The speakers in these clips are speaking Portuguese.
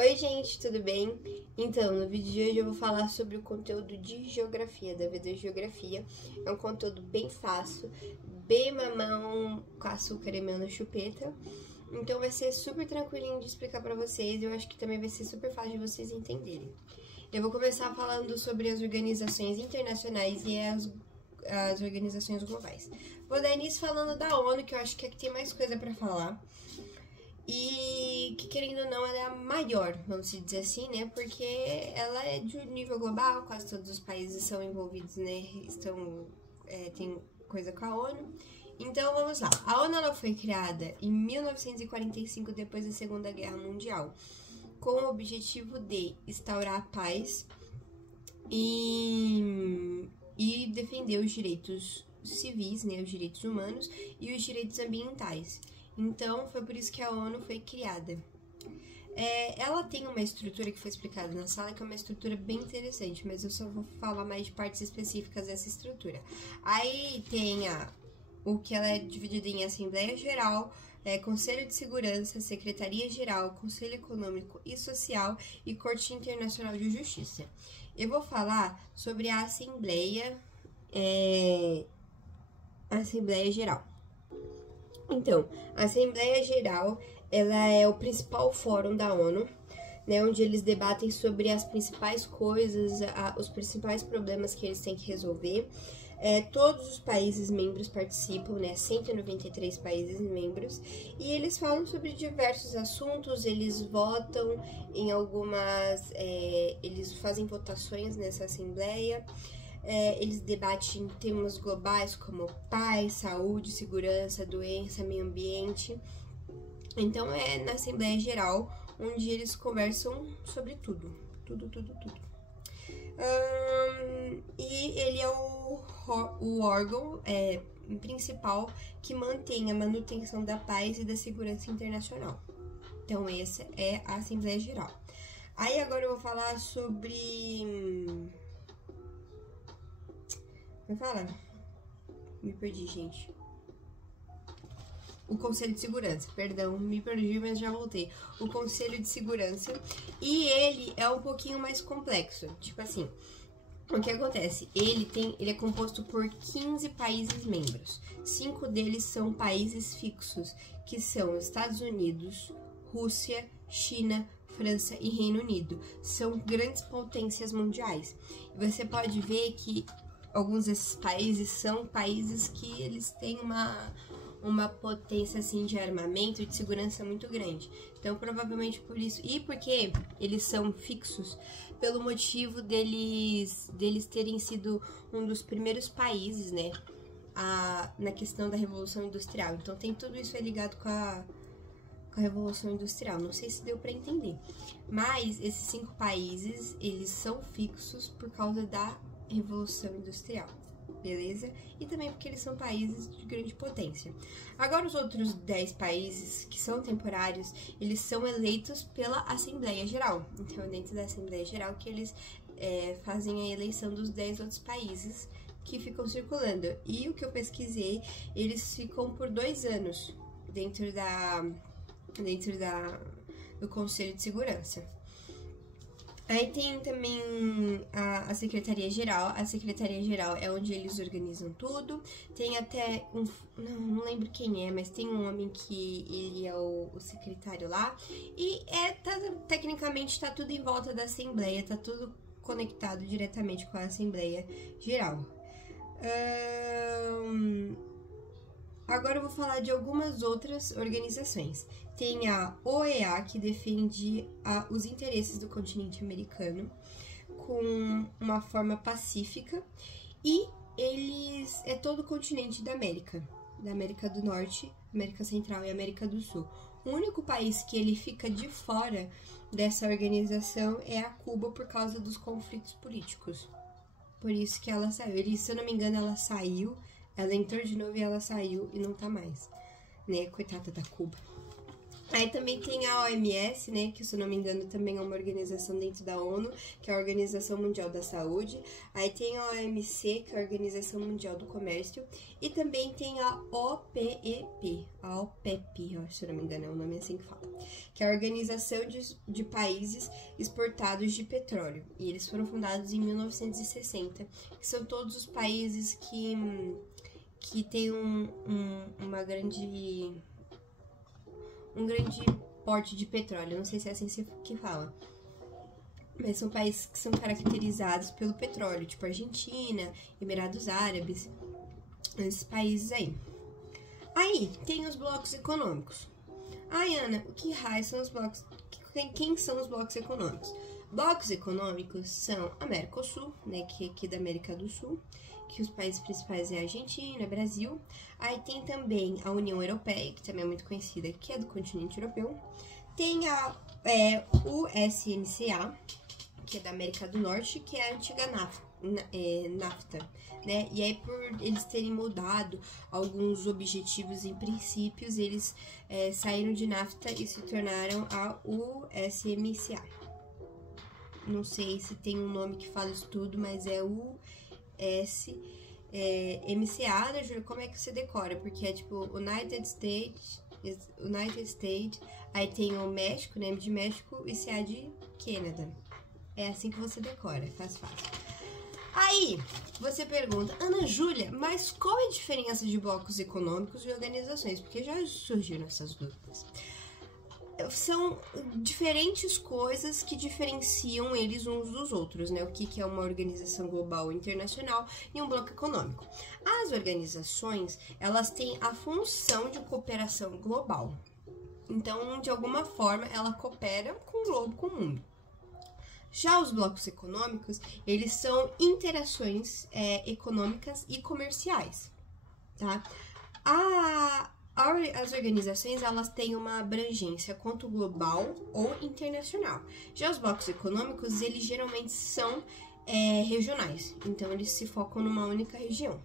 Oi gente, tudo bem? Então, no vídeo de hoje eu vou falar sobre o conteúdo de geografia, da vida de geografia. É um conteúdo bem fácil, bem mamão com açúcar e mel na chupeta. Então vai ser super tranquilinho de explicar pra vocês, eu acho que também vai ser super fácil de vocês entenderem. Eu vou começar falando sobre as organizações internacionais e as organizações globais. Vou dar início falando da ONU, que eu acho que é que tem mais coisa pra falar. E que, querendo ou não, ela é a maior, vamos dizer assim, né? Porque ela é de nível global, quase todos os países são envolvidos, né? Tem coisa com a ONU. Então, vamos lá. A ONU ela foi criada em 1945, depois da Segunda Guerra Mundial, com o objetivo de instaurar a paz e defender os direitos civis, né? Os direitos humanos e os direitos ambientais. Então, foi por isso que a ONU foi criada. Ela tem uma estrutura que foi explicada na sala, que é uma estrutura bem interessante, mas eu só vou falar mais de partes específicas dessa estrutura. Aí tem o que ela é dividida em Assembleia Geral, Conselho de Segurança, Secretaria-Geral, Conselho Econômico e Social e Corte Internacional de Justiça. Eu vou falar sobre a Assembleia Geral. Então, a Assembleia Geral, ela é o principal fórum da ONU, né, onde eles debatem sobre as principais coisas, os principais problemas que eles têm que resolver. Todos os países membros participam, né, 193 países membros, e eles falam sobre diversos assuntos, eles votam em eles fazem votações nessa Assembleia. Eles debatem temas globais como paz, saúde, segurança, doença, meio ambiente. Então é na Assembleia Geral onde eles conversam sobre tudo. E ele é o órgão principal que mantém a manutenção da paz e da segurança internacional. Então essa é a Assembleia Geral. Aí agora eu vou falar sobre... Me perdi, gente. O Conselho de Segurança, perdão, me perdi, mas já voltei. O Conselho de Segurança. E ele é um pouquinho mais complexo. Tipo assim, o que acontece? Ele é composto por 15 países membros. 5 deles são países fixos, que são Estados Unidos, Rússia, China, França e Reino Unido. São grandes potências mundiais. E você pode ver que alguns desses países são países que eles têm uma potência assim de armamento e de segurança muito grande. Então, provavelmente por isso, e porque eles são fixos, pelo motivo deles terem sido um dos primeiros países, né, na questão da Revolução Industrial. Então, tem tudo isso ligado com a Revolução Industrial. Não sei se deu para entender. Mas esses 5 países, eles são fixos por causa da Revolução Industrial, beleza? E também porque eles são países de grande potência. Agora, os outros 10 países que são temporários, eles são eleitos pela Assembleia Geral. Então, é dentro da Assembleia Geral que eles fazem a eleição dos 10 outros países que ficam circulando. E o que eu pesquisei, eles ficam por 2 anos dentro do Conselho de Segurança. Aí tem também a Secretaria-Geral. A Secretaria-Geral é onde eles organizam tudo. Tem até não lembro quem é, mas tem um homem que ele é o secretário lá. E tecnicamente tá tudo em volta da Assembleia, tá tudo conectado diretamente com a Assembleia Geral. Agora eu vou falar de algumas outras organizações. Tem a OEA, que defende os interesses do continente americano com uma forma pacífica, e é todo o continente da América do Norte, América Central e América do Sul. O único país que ele fica de fora dessa organização é a Cuba, por causa dos conflitos políticos. Por isso que ela saiu. Se eu não me engano, ela saiu. Ela entrou de novo e ela saiu e não tá mais, né? Coitada da Cuba. Aí também tem a OMS, né, que se eu não me engano também é uma organização dentro da ONU, que é a Organização Mundial da Saúde. Aí tem a OMC, que é a Organização Mundial do Comércio. E também tem a OPEP, se eu não me engano é o nome assim que fala, que é a Organização de Países Exportados de Petróleo. E eles foram fundados em 1960, que são todos os países que tem um grande porte de petróleo, não sei se é assim que fala, mas são países que são caracterizados pelo petróleo, tipo Argentina, Emirados Árabes, esses países aí. Aí, tem os blocos econômicos. Ai, Ana, o que raio são os blocos? Quem são os blocos econômicos? Blocos econômicos são a Mercosul, né, que é aqui da América do Sul, que os países principais é Argentina, Brasil. Aí tem também a União Europeia, que também é muito conhecida, que é do continente europeu. Tem a USMCA, que é da América do Norte, que é a antiga NAFTA, né? E aí, por eles terem mudado alguns objetivos e princípios, eles saíram de NAFTA e se tornaram a USMCA. Não sei se tem um nome que fala isso tudo, mas é MCA, né, Júlia? Como é que você decora? Porque é tipo United States, aí tem o México, né, de México, e CA de Canadá. É assim que você decora, é fácil. Aí, você pergunta, Ana Júlia, mas qual é a diferença de blocos econômicos e organizações? Porque já surgiram essas dúvidas. São diferentes coisas que diferenciam eles uns dos outros, né? O que é uma organização global internacional e um bloco econômico. As organizações, elas têm a função de cooperação global. Então, de alguma forma, ela coopera com o globo, com o mundo. Já os blocos econômicos, eles são interações econômicas e comerciais, tá? As organizações, elas têm uma abrangência quanto global ou internacional. Já os blocos econômicos, eles geralmente são regionais, então eles se focam numa única região.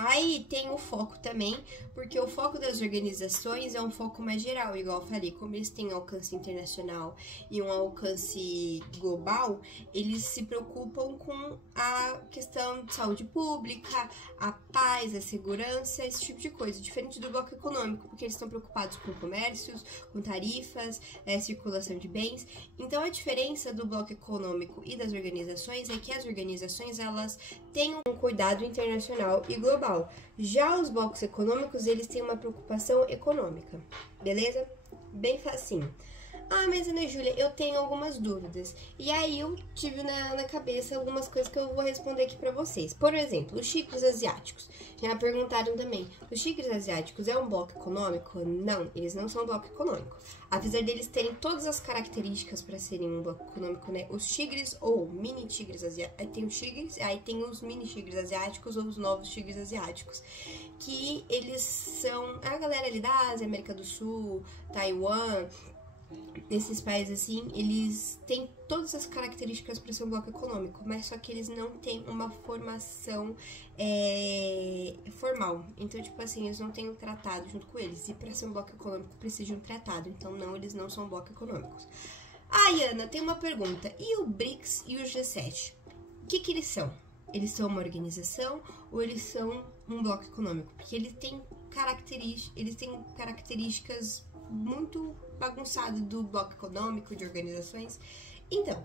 Aí tem o foco também, porque o foco das organizações é um foco mais geral, igual eu falei, como eles têm alcance internacional e um alcance global, eles se preocupam com a questão de saúde pública, a paz, a segurança, esse tipo de coisa, diferente do bloco econômico, porque eles estão preocupados com comércios, com tarifas, circulação de bens. Então a diferença do bloco econômico e das organizações é que as organizações, elas têm um cuidado internacional e global. Já os blocos econômicos, eles têm uma preocupação econômica, beleza? Bem facinho. Ah, mas Ana Júlia, eu tenho algumas dúvidas. E aí eu tive na cabeça algumas coisas que eu vou responder aqui pra vocês. Por exemplo, os tigres asiáticos. Já perguntaram também, os tigres asiáticos é um bloco econômico? Não, eles não são um bloco econômico. Apesar deles terem todas as características para serem um bloco econômico, né? Os tigres ou mini tigres asiáticos, aí tem os tigres, aí tem os mini tigres asiáticos ou os novos tigres asiáticos, que eles são a galera ali da Ásia, América do Sul, Taiwan. Nesses países assim, eles têm todas as características para ser um bloco econômico, mas só que eles não têm uma formação formal. Então, tipo assim, eles não têm um tratado junto com eles. E para ser um bloco econômico precisa de um tratado. Então, não, eles não são bloco econômicos. Ana, tem uma pergunta. E o BRICS e o G7? O que eles são? Eles são uma organização ou eles são um bloco econômico? Porque eles têm características muito bagunçado do bloco econômico, de organizações. Então,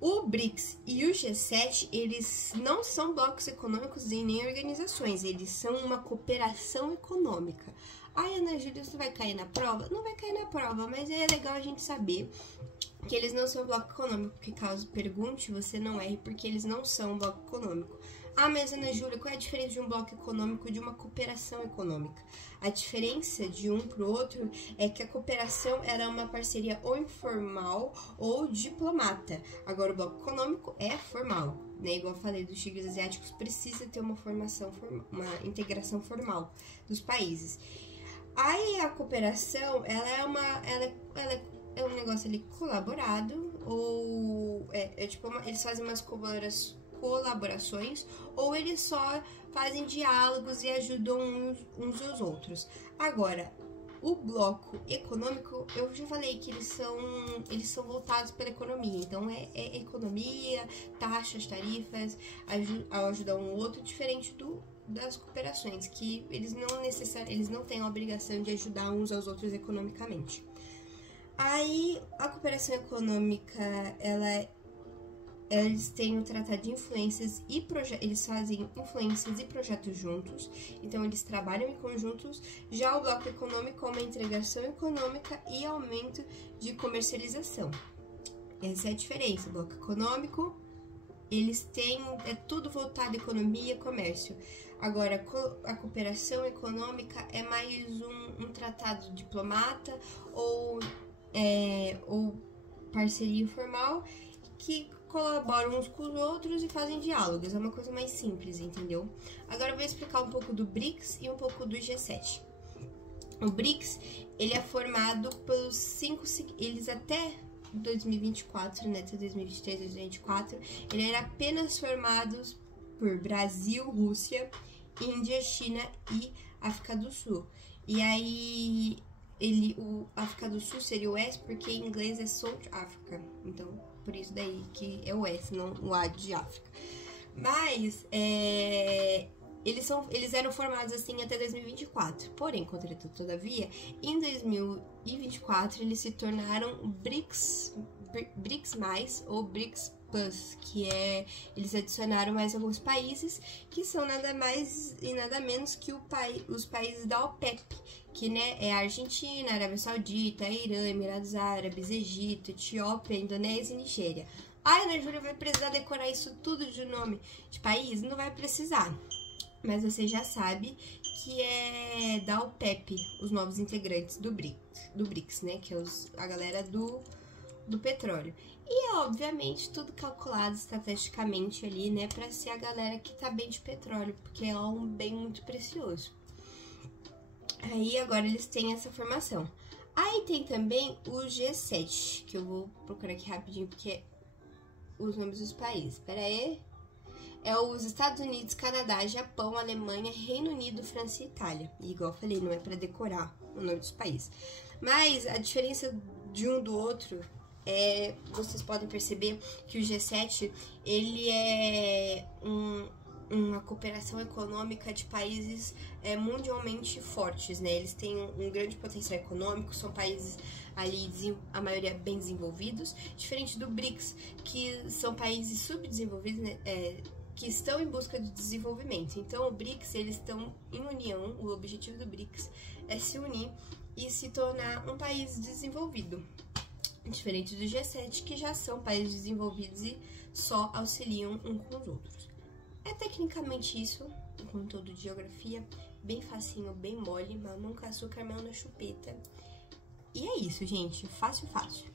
o BRICS e o G7, eles não são blocos econômicos e nem organizações, eles são uma cooperação econômica. Ana Júlia, isso vai cair na prova? Não vai cair na prova, mas é legal a gente saber que eles não são bloco econômico, porque caso pergunte, você não erre, porque eles não são um bloco econômico. Mas Ana Júlia, qual é a diferença de um bloco econômico e de uma cooperação econômica? A diferença de um para o outro é que a cooperação era uma parceria ou informal ou diplomata. Agora, o bloco econômico é formal, né? Igual eu falei, dos tigres asiáticos precisa ter uma integração formal dos países. Aí a cooperação, ela é um negócio ali colaborado, ou eles fazem umas colaborações, ou eles só fazem diálogos e ajudam uns aos outros. Agora, O bloco econômico, eu já falei que eles são voltados pela economia. Então, é economia, taxas, tarifas, ajudar um outro, diferente das cooperações, que eles não têm a obrigação de ajudar uns aos outros economicamente. Aí, a cooperação econômica, eles têm um tratado de influências e eles fazem influências e projetos juntos, então eles trabalham em conjuntos. Já o bloco econômico é uma integração econômica e aumento de comercialização. Essa é a diferença. O bloco econômico, eles têm, é tudo voltado à economia e comércio. Agora, a cooperação econômica é mais um tratado diplomata ou parceria informal que colaboram uns com os outros e fazem diálogos. É uma coisa mais simples, entendeu? Agora eu vou explicar um pouco do BRICS e um pouco do G7. O BRICS, ele é formado pelos eles até 2024, né, até 2023, 2024, ele era apenas formados por Brasil, Rússia, Índia, China e África do Sul. E aí, o África do Sul seria o S, porque em inglês é South Africa. Então, por isso daí que é o S, não o A de África. Mas, eles eram formados assim até 2024. Porém, contudo, todavia, em 2024 eles se tornaram BRICS+, ou BRICS+, que eles adicionaram mais alguns países, que são nada mais e nada menos que os países da OPEP, que, né, é a Argentina, Arábia Saudita, Irã, Emirados Árabes, Egito, Etiópia, Indonésia e Nigéria. Ai, Ana Júlia, vai precisar decorar isso tudo de nome de país? Não vai precisar. Mas você já sabe que é da OPEP, os novos integrantes do BRICS, né? Que é a galera do petróleo. E é, obviamente, tudo calculado estrategicamente ali, né? Pra ser a galera que tá bem de petróleo, porque é um bem muito precioso. Aí, agora eles têm essa formação. Aí tem também o G7, que eu vou procurar aqui rapidinho, porque é os nomes dos países. Pera aí. É os Estados Unidos, Canadá, Japão, Alemanha, Reino Unido, França e Itália. E igual eu falei, não é para decorar o nome dos países. Mas a diferença de um do outro vocês podem perceber que o G7, ele é uma cooperação econômica de países mundialmente fortes, né? Eles têm um grande potencial econômico, são países ali, a maioria bem desenvolvidos, diferente do BRICS, que são países subdesenvolvidos, né? Que estão em busca de desenvolvimento. Então, o BRICS, eles estão em união, o objetivo do BRICS é se unir e se tornar um país desenvolvido. Diferente do G7, que já são países desenvolvidos e só auxiliam uns com os outros. É tecnicamente isso, um conteúdo de geografia, bem facinho, bem mole, mamão com açúcar, mel na chupeta. E é isso, gente, fácil, fácil.